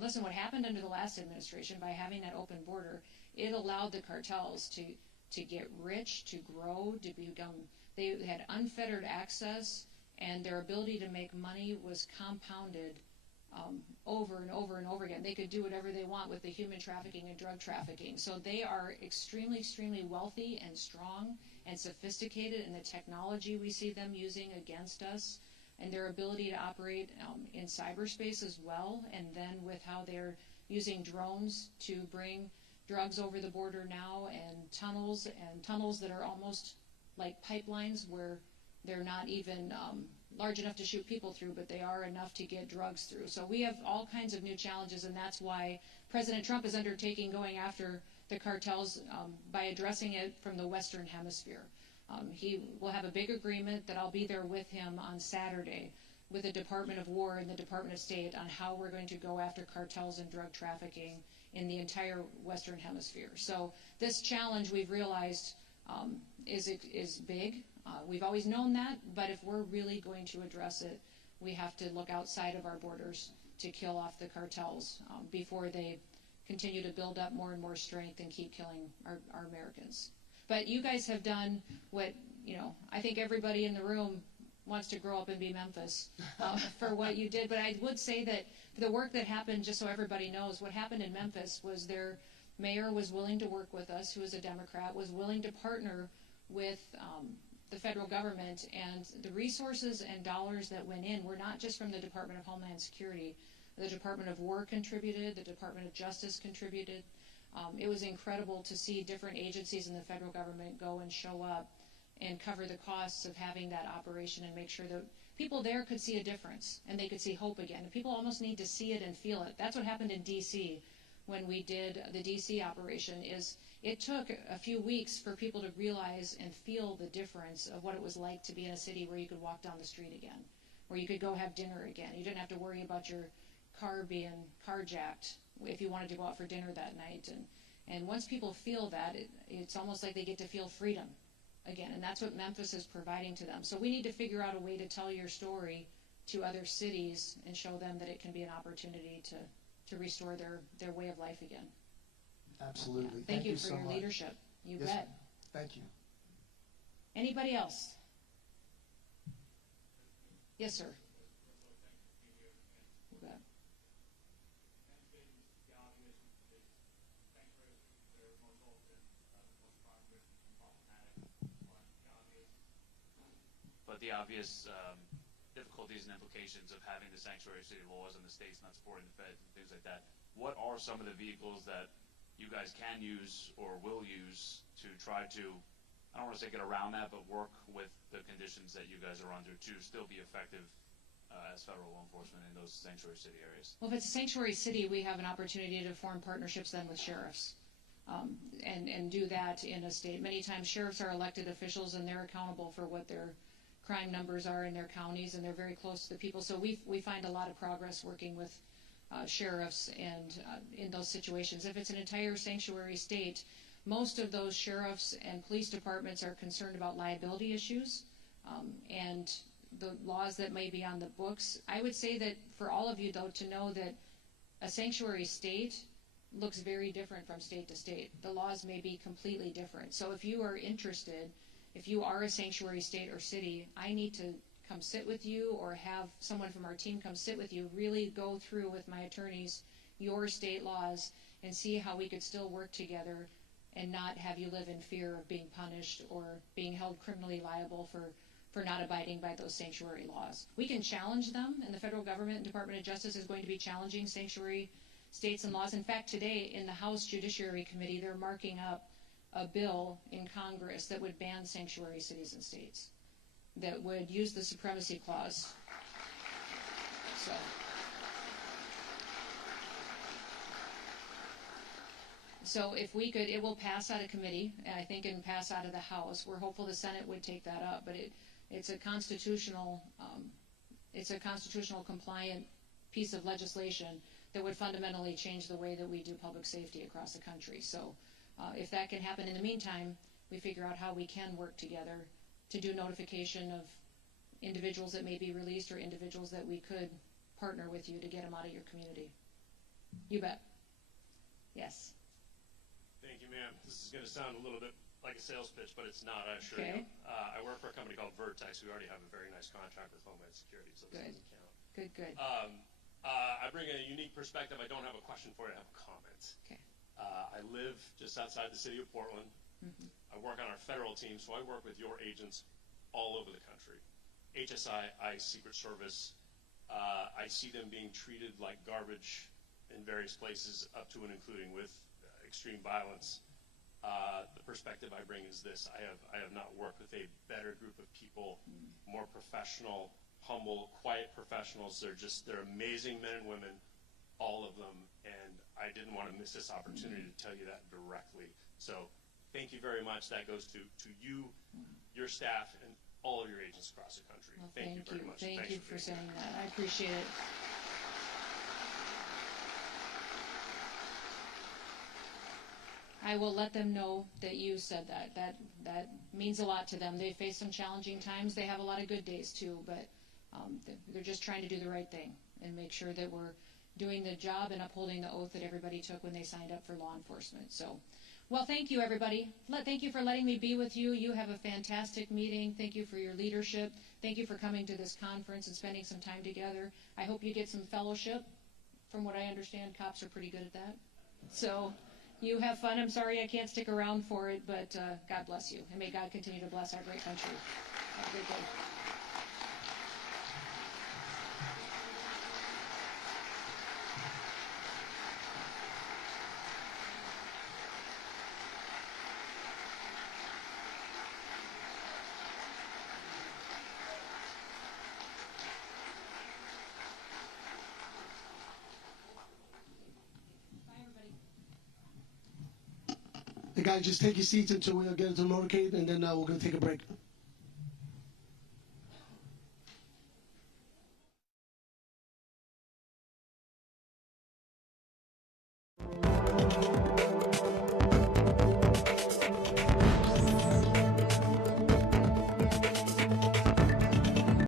Listen, what happened under the last administration by having that open border, it allowed the cartels to get rich, to grow, to become, they had unfettered access, and their ability to make money was compounded over and over and over again. They could do whatever they want with the human trafficking and drug trafficking. So they are extremely, extremely wealthy and strong and sophisticated in the technology we see them using against us, and their ability to operate in cyberspace as well, and then with how they're using drones to bring drugs over the border now, and tunnels that are almost like pipelines where they're not even large enough to shoot people through, but they are enough to get drugs through. So we have all kinds of new challenges, and that's why President Trump is undertaking going after the cartels by addressing it from the Western Hemisphere. He will have a big agreement that I'll be there with him on Saturday with the Department of War and the Department of State on how we're going to go after cartels and drug trafficking in the entire Western Hemisphere. So this challenge, we've realized, is big. We've always known that, but if we're really going to address it, we have to look outside of our borders to kill off the cartels before they continue to build up more and more strength and keep killing our Americans. But you guys have done what, I think everybody in the room wants to grow up and be Memphis for what you did. But I would say that the work that happened, just so everybody knows, what happened in Memphis was their mayor was willing to work with us, who is a Democrat, was willing to partner with the federal government, and the resources and dollars that went in were not just from the Department of Homeland Security. The Department of War contributed, the Department of Justice contributed. It was incredible to see different agencies in the federal government go and show up and cover the costs of having that operation and make sure that people there could see a difference and they could see hope again. And people almost need to see it and feel it. That's what happened in D.C. when we did the D.C. operation. Is it took a few weeks for people to realize and feel the difference of what it was like to be in a city where you could walk down the street again, where you could go have dinner again. You didn't have to worry about your car being carjacked if you wanted to go out for dinner that night. And once people feel that, it's almost like they get to feel freedom again, and that's what Memphis is providing to them. So we need to figure out a way to tell your story to other cities and show them that it can be an opportunity to restore their way of life again. Absolutely. Yeah. Thank you for so your much. leadership. You Yes, bet. ma'am. Thank you. Anybody else? Yes, sir. You bet. But the obvious difficulties and implications of having the sanctuary city laws and the states not supporting the feds and things like that. What are some of the vehicles that you guys can use or will use to try to, I don't want to say get around that, but work with the conditions that you guys are under to still be effective as federal law enforcement in those sanctuary city areas? Well, if it's a sanctuary city, we have an opportunity to form partnerships then with sheriffs and do that in a state. Many times sheriffs are elected officials and they're accountable for what their crime numbers are in their counties, and they're very close to the people. So we find a lot of progress working with sheriffs and in those situations. If it's an entire sanctuary state, most of those sheriffs and police departments are concerned about liability issues and the laws that may be on the books. I would say that for all of you, though, to know that a sanctuary state looks very different from state to state. The laws may be completely different. So if you are interested, if you are a sanctuary state or city, I need to come sit with you or have someone from our team come sit with you, really go through with my attorneys your state laws and see how we could still work together and not have you live in fear of being punished or being held criminally liable for not abiding by those sanctuary laws. We can challenge them, and the federal government and Department of Justice is going to be challenging sanctuary states and laws. In fact, today in the House Judiciary Committee, they're marking up a bill in Congress that would ban sanctuary cities and states, that would use the supremacy clause. So if we could, it will pass out of committee, and I think it can pass out of the House. We're hopeful the Senate would take that up, but it's a constitutional compliant piece of legislation that would fundamentally change the way that we do public safety across the country. So if that can happen in the meantime, we figure out how we can work together to do notification of individuals that may be released or individuals that we could partner with you to get them out of your community. You bet. Yes. Thank you, ma'am. This is going to sound a little bit like a sales pitch, but it's not, I assure Okay. you. I work for a company called Vertex. We already have a very nice contract with Homeland Security, so this Good. doesn't count. Good, good. I bring a unique perspective. I don't have a question for you. I have a comment. Okay. I live just outside the city of Portland. Mm-hmm. I work on our federal team, so I work with your agents all over the country. HSI, ICE, Secret Service. I see them being treated like garbage in various places, up to and including with extreme violence. The perspective I bring is this: I have not worked with a better group of people, more professional, humble, quiet professionals. They're amazing men and women, all of them, and I didn't want to miss this opportunity to tell you that directly. So thank you very much. That goes to you, your staff, and all of your agents across the country. Well, Thank you very much. Thank Thanks you for being saying here. that. I appreciate it. I will let them know that you said that. That means a lot to them. They face some challenging times. They have a lot of good days too, but they're just trying to do the right thing and make sure that we're doing the job and upholding the oath that everybody took when they signed up for law enforcement. So, well, thank you, everybody. Thank you for letting me be with you. You have a fantastic meeting. Thank you for your leadership. Thank you for coming to this conference and spending some time together. I hope you get some fellowship. From what I understand, cops are pretty good at that. So you have fun. I'm sorry I can't stick around for it, but God bless you. And may God continue to bless our great country. Have a good day. Hey guys, just take your seats until we get into the motorcade, and then we're going to take a break.